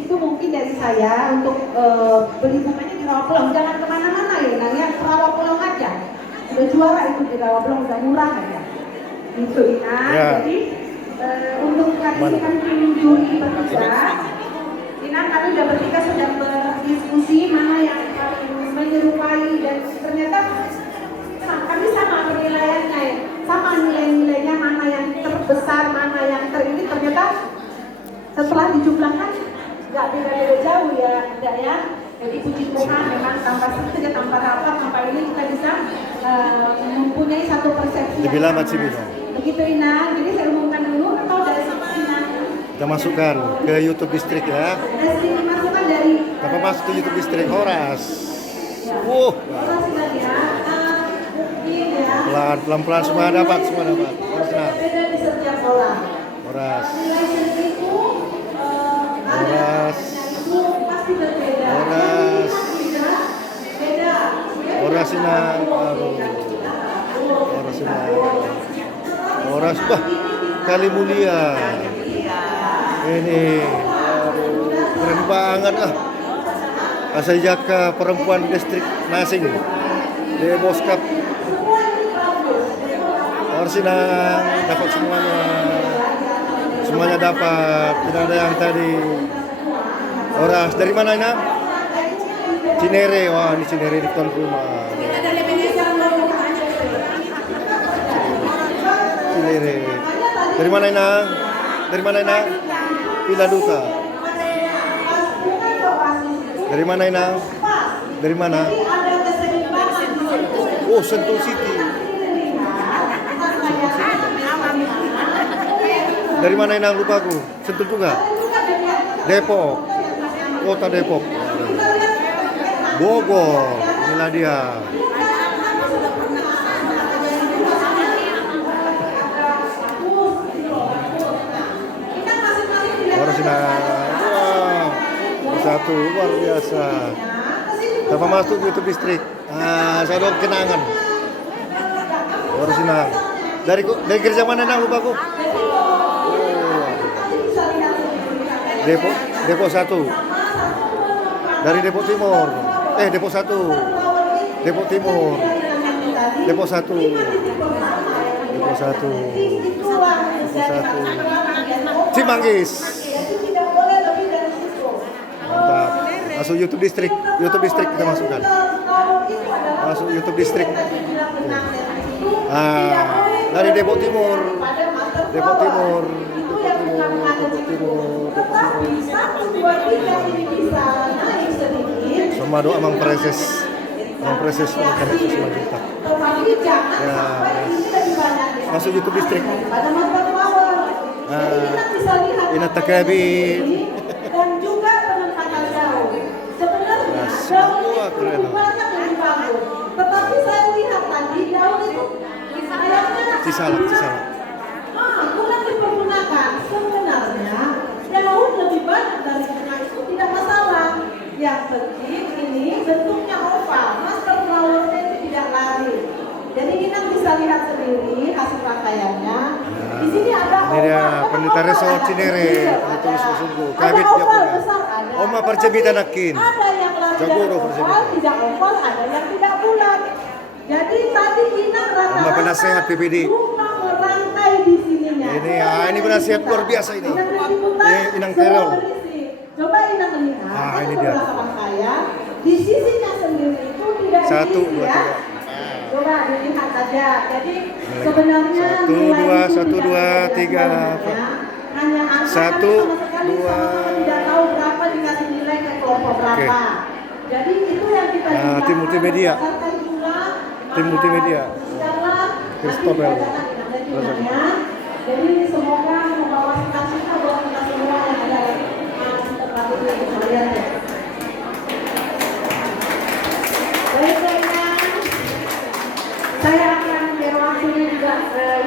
Itu mungkin dari saya untuk beli bunganya di Rawapelong, jangan kemana-mana ya, nanya Rawapelong aja. Udah juara itu di Rawapelong, udah murah aja. Gitu ya. Jadi untuk kali kami juri bertiga, kami udah bertiga sedang berdiskusi mana yang paling menyerupai dan ternyata kami sama penilaiannya, sama nilai-nilainya, mana yang terbesar, mana yang ini ternyata setelah dijumlahkan nggak beda-beda jauh ya, enggak ya. Jadi puji Tuhan memang tanpa saja, tanpa rapat, tanpa ini kita bisa mempunyai satu persepsi. Lebih lama sih begitu Ina, jadi saya umumkan dulu atau dari Ina? Kita masukkan ke YouTube Distrik ya. Dimasukkan dari. Apa masuk ke YouTube Distrik Oras? Ya. Oras ya. Pelan-pelan semua dapat. Beda di setiap orang. Oras. Nilai seribu Oras. Pasti berbeda. Oras. Beda. Oras Inang. Oras Inang. Oras Kali Mulia. Ini keren banget lah. Asal Jaka perempuan distrik Nasing. Demos Cup. Orsinang dapat semuanya dapat, tidak ada yang tadi. Oras dari mana Ina? Cinere, wah ini Cinere di tuan rumah. Cinere. Dari mana Ina? Villa Duka. Dari mana Ina? Dari mana? Oh, Sentul City. Dari mana Inang, lupa aku? Sentul juga? Depok. Kota Depok. Bogor. Inilah dia. Orang Inang. Wow. Satu luar biasa. Tanpa masuk YouTube Distrik. Saya dong kenangan. Orang Inang. Dari gereja mana Inang, lupa aku? Depok 1. Dari Depok Timur. Depok 1. Depok Timur. Depok 1. Depok 1. Cimanggis. Mantap. Masuk YouTube Distrik. YouTube Distrik kita masukkan. Masuk YouTube Distrik. Dari Depok Timur. Depok Timur. Semua doa Mang Preses bukan Yesus Majita. Ya, masuk YouTube Distrik. Ina Takabin. Dan juga penempatan jauh. Sebenarnya daun itu banyak yang bagus. Tetapi saya lihat tadi daun itu kayaknya Cisalak. kurang dipergunakan. Sebenarnya daun lebih banyak dari bunga itu tidak masalah. Yang penting ini bentuknya oval, master flowernya itu tidak lari. Jadi kita bisa lihat sendiri hasil rangkaiannya. Di sini ada oval. Ini dia Pendeta Resort Cinere, tulis sungguh. Kabit dia punya. Oma percebitan akin. Ada yang lari oval, tidak oval, ada yang tidak bulat. Jadi tadi kita rata-rata Oma penasehat PPD. merangkai di sininya. Ini penasehat luar biasa ini. Inang Terol. Coba Inang lihat. Ini dia. Di sisinya sendiri itu tidak 1, 2, 3. Coba dilihat saja. Jadi sebenarnya 1, 2, 3. Hanya angka 1, 2. Tidak tahu berapa dikasih nilai ke kelompok berapa. Jadi itu yang kita tim multimedia. Tim multimedia. Christopher. Jadi semoga membawa cita-cita buat kita semua yang ada di tempat ini kalian. Baiknya, saya akan biar waktunya juga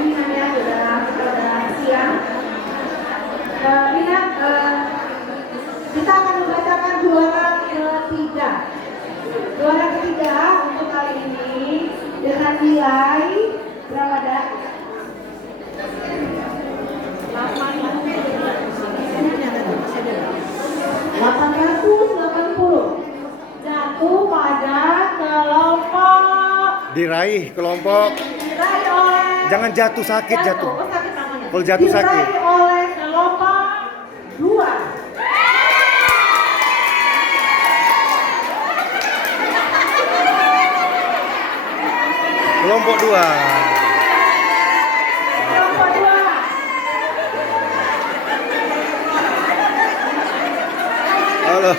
ini namanya sudah siang. Kita akan membacakan juara ketiga. Juara ketiga untuk kali ini dengan nilai berapa dah? 8,5. Diraih kelompok. Diraih oleh. Jangan jatuh, sakit jatuh. Oh, sakit namanya. Kalau jatuh sakit. Diraih oleh kelompok 2. Kelompok 2. Kelompok 2. Halo.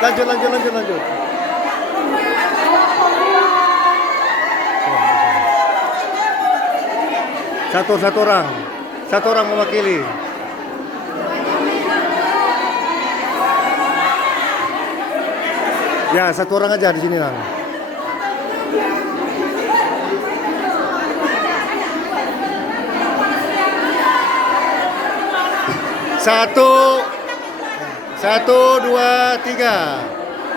Lanjut. Satu orang mewakili. Ya, satu orang aja di sini, Nang. Satu, dua, tiga.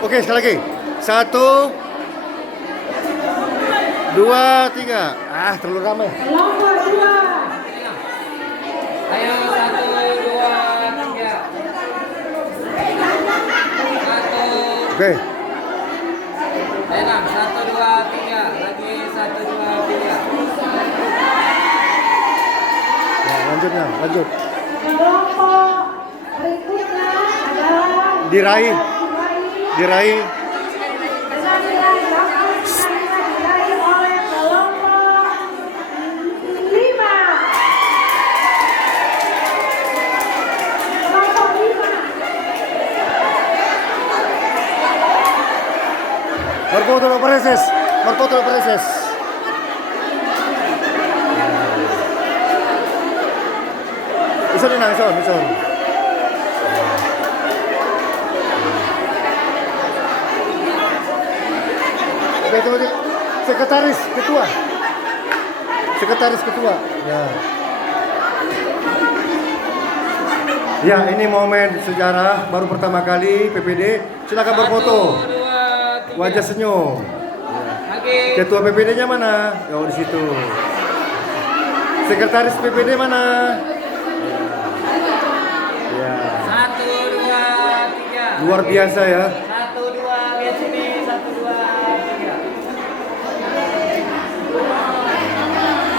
Oke, sekali lagi. 1, 2, 3. Ah, terlalu ramai. Kelompok 2. Ayo 1, 2, 3. Oke. Ayo Nang, 1, 2, 3. Lagi 1, 2, 3. Ya, lanjut. Kelompok berikutnya adalah Diraih. diraih oleh kelompok 5. Kelompok 5. Marpoto lo preses. Ison Nang, ison. Oke, itu sekretaris ketua. Ya, ini momen sejarah baru pertama kali PPD. Silakan berfoto. 1, 2, 3. Wajah senyum. Lagi. Ketua PPD-nya mana? Oh, di situ. Sekretaris PPD mana? Ya. 1, 2, 3. Luar biasa ya. 1, 2, lihat sini. 1, 2, 3.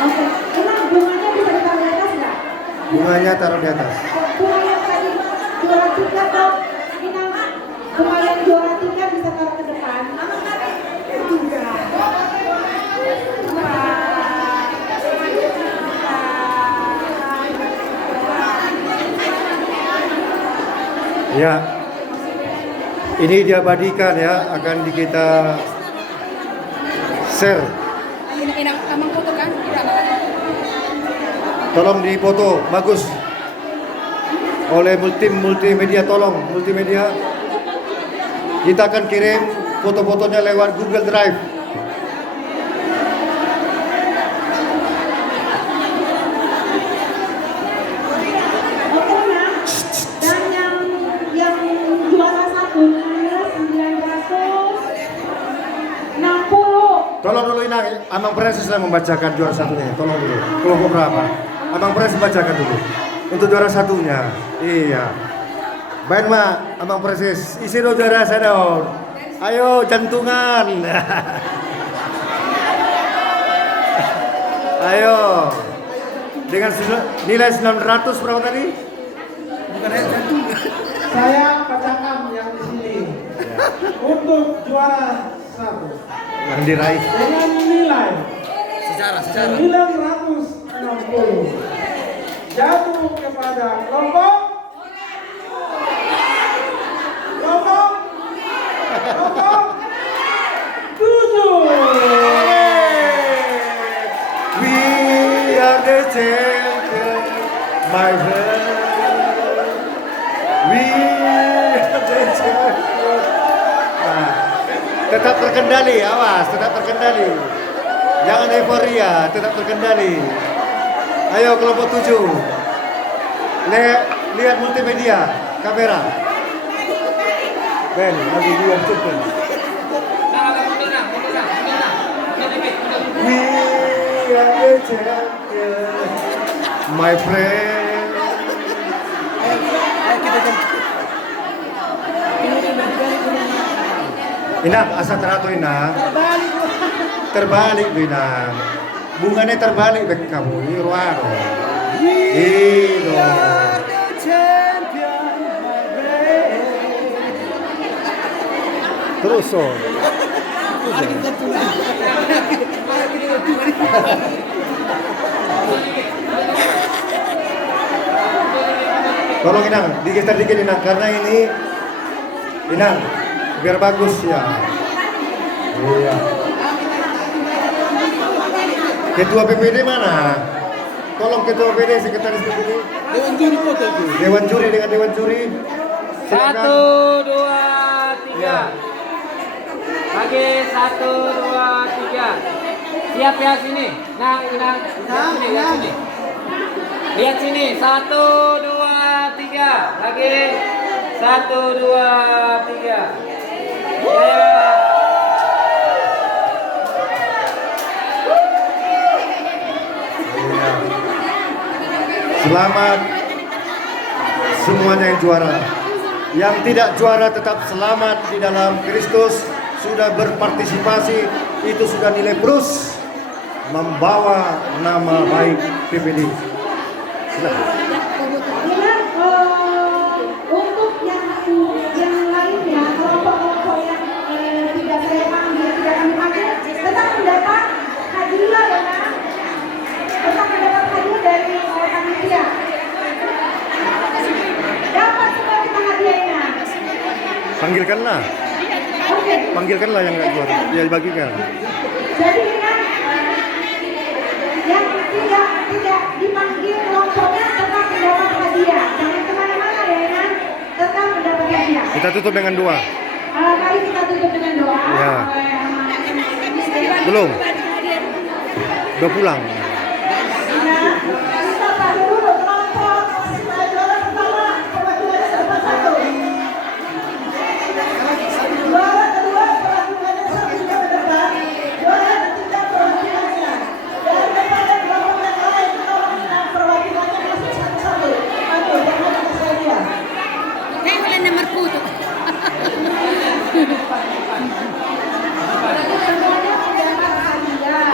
Oke, Inang, bunganya bisa ditaruh di atas nggak? Bunganya taruh di atas. Bunga yang tadi juara 3 dong. Inang, bunga yang juara 3 bisa taruh ke depan. Juga. Ya. Ini diabadikan ya, akan kita share. Amang foto kan? Tolong dipoto, bagus. Oleh multimedia, tolong multimedia. Kita akan kirim foto-fotonya lewat Google Drive. Oke, Inang. Dan yang juara 1 adalah 960. Tolong dulu Inang, Amang Preses yang membacakan juara satunya. Tolong dulu. Kelompok berapa? Amang Preses bacakan dulu. Untuk juara satunya. Iya. Baik, Mak. Amang Preses. Isi dong juara saya dong. Ayo, jantungan. Ayo. Dengan nilai 900 berapa tadi? Saya bacakan yang di sini. Untuk juara 1 Yang diraih. dengan nilai Sejarah. 960 jatuh kepada kelompok 7. We are the champion, my friend. We are the champion. Nah, tetap terkendali, awas, tetap terkendali. Jangan euforia, tetap terkendali. Ayo kelompok 7. Lihat multimedia, kamera. Ben, lagi dia cepet. We are the champion, my friend. Inang, asa teratur Inang. Terbalik Binang. Bunganya terbalik bek kamu. Iruano. Itu. Terus so. Tolong Inang, digeser dikit Inang, karena ini Inang, biar bagus ya. Iya. Ketua PPD mana? Tolong Ketua PPD, Sekretaris PPD. Dewan juri foto itu. Dewan juri dengan Dewan juri. Silakan. 1, 2, 3. Ya. Lagi 1, 2, 3. Siap ya sini. Nah, Inang. Lihat sini. Lihat sini. 1, 2, 3. Lagi 1, 2, 3. Ya. Selamat semuanya yang juara. Yang tidak juara tetap selamat di dalam Kristus. Sudah berpartisipasi, itu sudah nilai plus membawa nama baik PPD. Silakan. Ingat untuk yang lainnya, kelompok-kelompok yang tidak saya panggil, tidak kami panggil, tetap mendapat hadiah ya kan? Tetap mendapat hadiah dari panitia. Dapat semua kita hadiahnya. Panggilkanlah. Oke. Panggilkanlah yang nggak juara. Ya dibagikan. Jadi ingat, yang tidak dipanggil kelompoknya tetap mendapat hadiah. Jangan kemana-mana ya kan? Tetap mendapat hadiah. Kita tutup dengan doa. Mari kita tutup dengan doa. Ya. Belum. Udah pulang. Nah, kita tahu dulu kelompok juara pertama, perwakilannya dapat 1. Juara kedua, perwakilannya 1 juga mendapat. Juara ketiga, perwakilannya. Dan daripada kelompok yang lain, tolong perwakilannya masih 1-1. Aduh, jangan ada saya. Kayak wala nomor puto. Semuanya mendapat hadiah.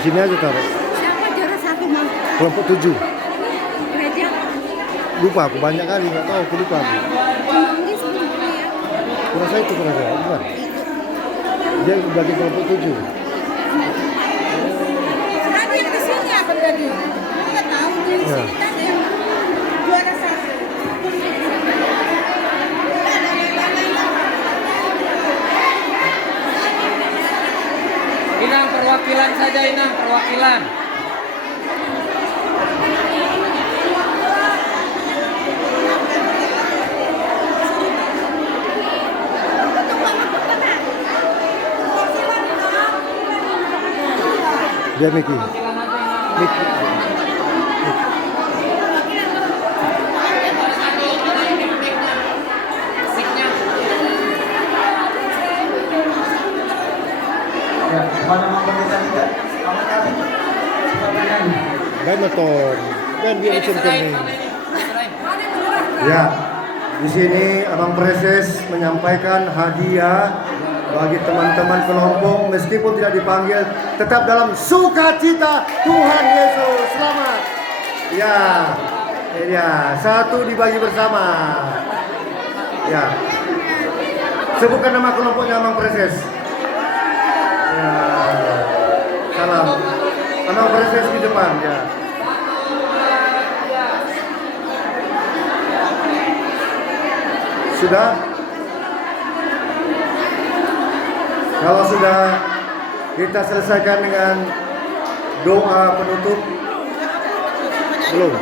Di sini aja taruh. Siapa juara 1 mau? Kelompok 7. Raja. Lupa aku banyak kali nggak tahu, aku lupa aku. Ini sebelumnya ya. Kurasa itu kurasa, bukan? Dia bagi kelompok 7. Tadi yang di sini apa tadi? Enggak tahu di Ya. sini tadi yang juara 1. Inang perwakilan saja Inang, perwakilan. Dia Miki. Miki. Ya, mana mampu kita tidak? Kamu kasih. Kita bernyanyi. Dan motor. Dan dia Ini ucap serain, ini. mana ini? Serain. Ya, di sini Abang Preses menyampaikan hadiah bagi teman-teman kelompok meskipun tidak dipanggil, tetap dalam sukacita Tuhan Yesus. Selamat. Ya, ya, 1 dibagi bersama. Ya, sebutkan nama kelompoknya Abang Preses. Ya, salam. Abang Preses di depan. Ya. Sudah? Kalau sudah, kita selesaikan dengan doa penutup. Belum?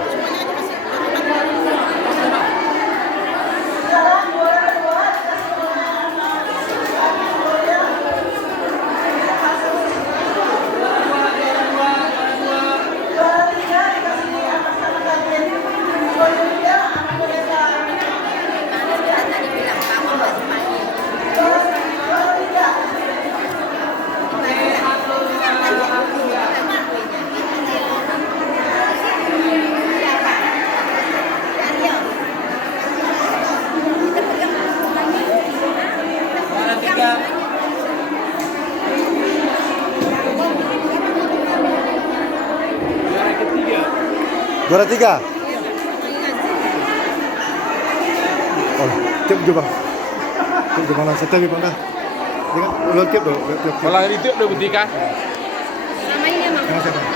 Juara 3. Oh, tiap juga bang. Tiap juga mana? Saya bang dah. Dengar, ulang tiap dong. Malah itu udah bukti kan? Yang saya bang.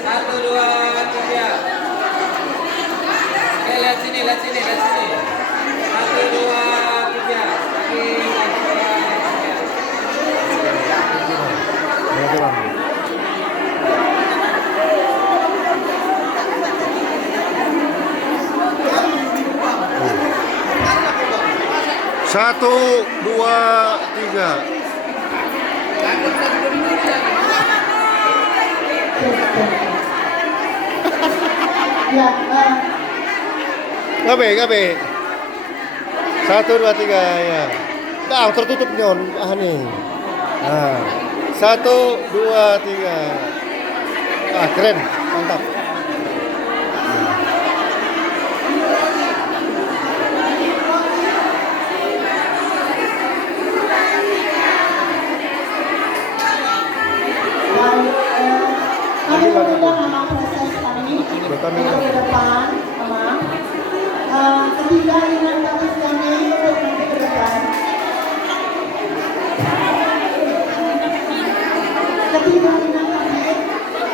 Satu, dua, tiga. Oke, lihat sini. Satu, dua, tiga. Lagi, satu, dua, tiga. Oke bang. Satu, dua, tiga. Ya, Gabe. Satu, dua, tiga, ya. Nah, tertutup nyon, nih. Nah, satu, dua, tiga. Ah, keren, mantap. kami mengundang nama proses kami Kami untuk ke depan, teman. Ketiga dengan kapis kami untuk nanti ke depan. Ketiga dengan kapis,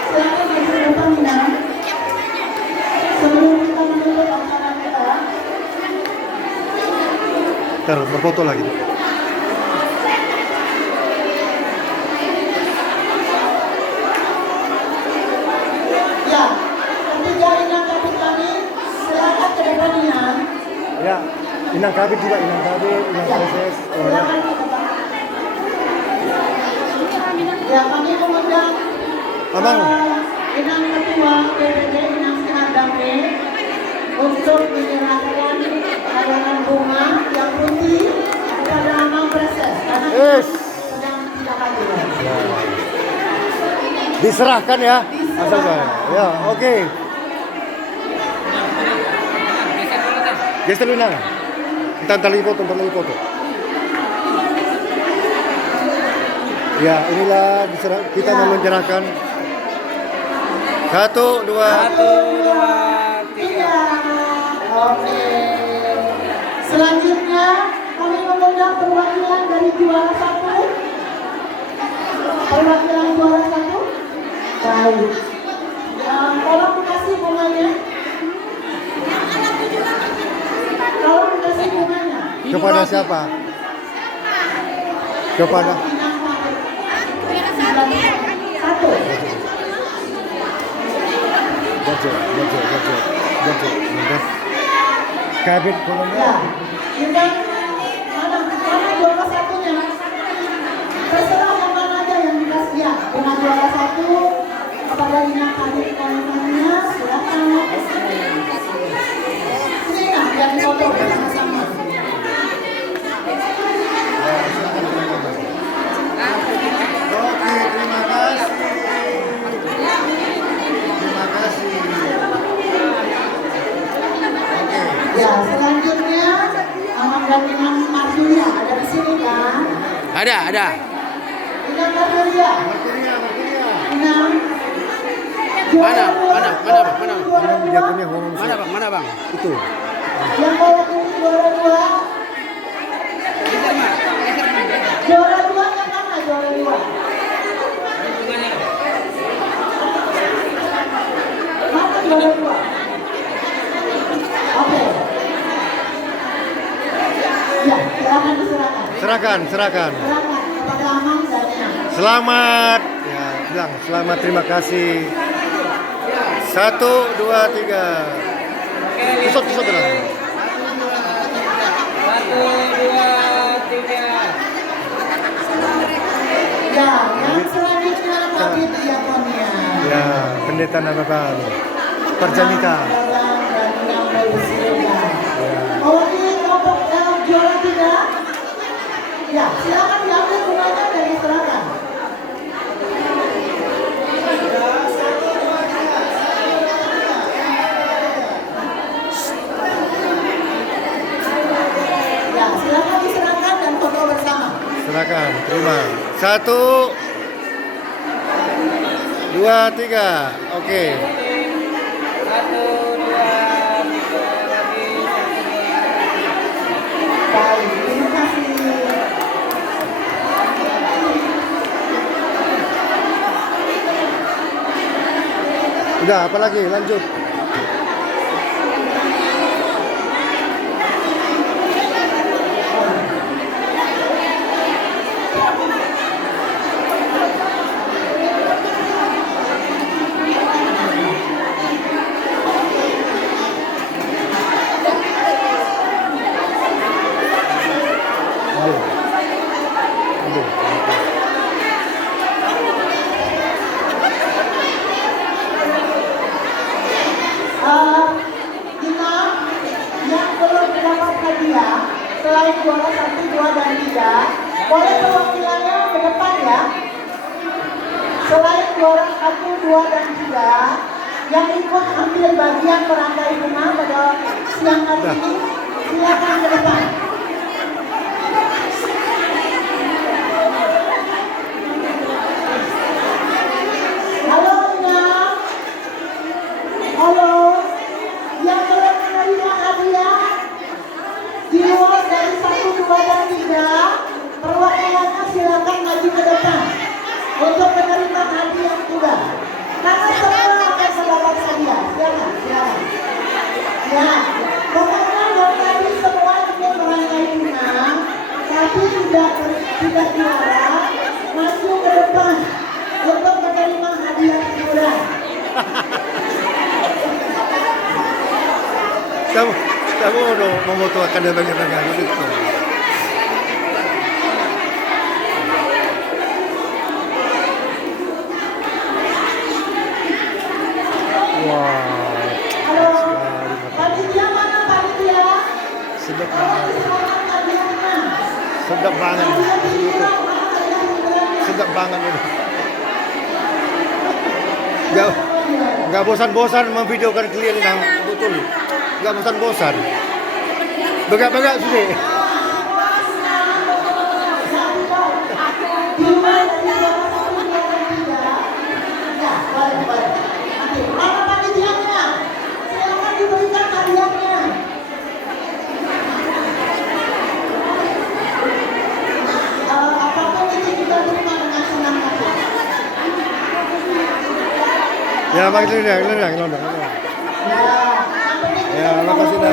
silakan maju ke depan Minang. Sebelum kita menutup acara kita. Ntar berfoto lagi. Ya, ketiga dengan kapis kami, silakan ke depan Minang. Ya, Inang Kabit juga, Inang proses. Silakan ke depan. Ya, kami mengundang Abang. Inang Ketua PPD Inang Sinardambe untuk menyerahkan karangan bunga yang putih kepada Amang Preses karena Yes. sedang tidak hadir. Diserahkan ya. Asal saya. Ya, oke. Geser dulu Inang. Kita lagi foto. Ya, inilah kita mau menyerahkan. Satu, dua. Satu, dua, tiga. Oke. Selanjutnya kami mengundang perwakilan dari juara 1. Perwakilan juara 1. Baik. Tolong dikasih bunganya. Tolong dikasih bunganya. Kepada siapa? Kepada Satu. Gojek. Kabit kolonel. Ya. Kita mana juara satunya? Terserah yang mana aja yang dikasih ya. Bunga juara 1 kepada Inang Kabit kolonelnya silakan. Sini Inang, biar foto bersama-sama. Oke, terima kasih. Ya, selanjutnya Amang dan Inang Marjulia ada di sini kan? Ada. Inang Marjulia. Inang. Mana, Bang? Dia punya hormon. Mana, Bang? Itu. Yang kayak ini juara 2. Juara 2 yang mana juara 2? Mana juara 2? Oke. Ya, silakan diserahkan. Serahkan. Silakan kepada Amang dan Inang. Selamat. Ya, bilang selamat, terima kasih. 1, 2, 3. Pusat lah. Satu, dua, tiga. Ya, yang selanjutnya Kabit Diakonia. Ya, pendeta Nababan. Perjanika. Dan Inang Bersirega. Mewakili kelompok juara 3. Ya, silakan diambil bunganya dan diserahkan. sama. 1, 2, 3. Oke. 1, 2, 3 lagi. Baik, terima kasih. Udah, apa lagi? Lanjut. Kita yang belum mendapat hadiah selain juara 1, 2, dan 3 boleh perwakilannya ke depan ya. Selain juara 1, 2, dan 3 yang ikut ambil bagian merangkai bunga pada siang hari ini, silakan ke depan. Halo Nina. Halo, yang belum menerima hadiah di luar dari 1, 2, dan 3, perwakilannya silakan maju ke depan untuk menerima hadiah juga. Karena semua akan mendapat hadiah. Silakan, silakan. Ya, pokoknya dari tadi semua ingin merangkai bunga, tapi tidak juara, maju ke depan untuk menerima hadiah juga. Kamu mau foto akan ada banyak-banyak gitu. Wah, Halo, panitia mana panitia? sedap Tolong banget. diserahkan hadiahnya. Sedap banget. Hadiah digital mana hadiah-hadiahnya? Sedap banget ini. Nggak bosan-bosan memvideokan klien yang betul. Nggak bosan-bosan. Begak-begak sini. Mana panitianya? Silakan diberikan hadiahnya. Apapun itu kita terima dengan senang hati. Ya, makasih dah, londong. Ya, makasih dah.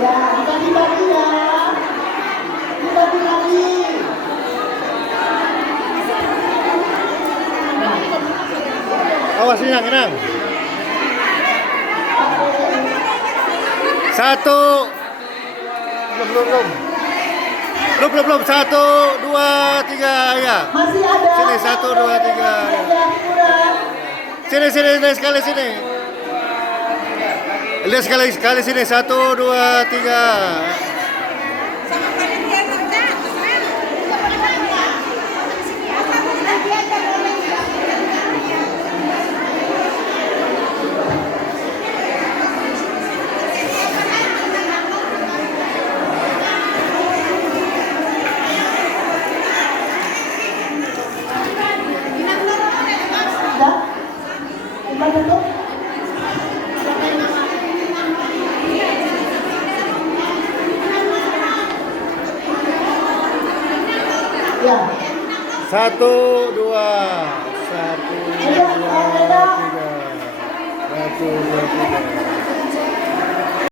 Ya, dibagi-bagi ya. Dibagi-bagi. Awas senang. 1. Belum. 1, 2, 3 ya. Masih ada. Sini, 1, 2, 3. Sini sekali sini. Lihat sekali sini. 1, 2, 3. Sama panitia kerja. Sudah? Kita tutup. Ya. 1, 2. 1, 2, 3. 1, 2, 3.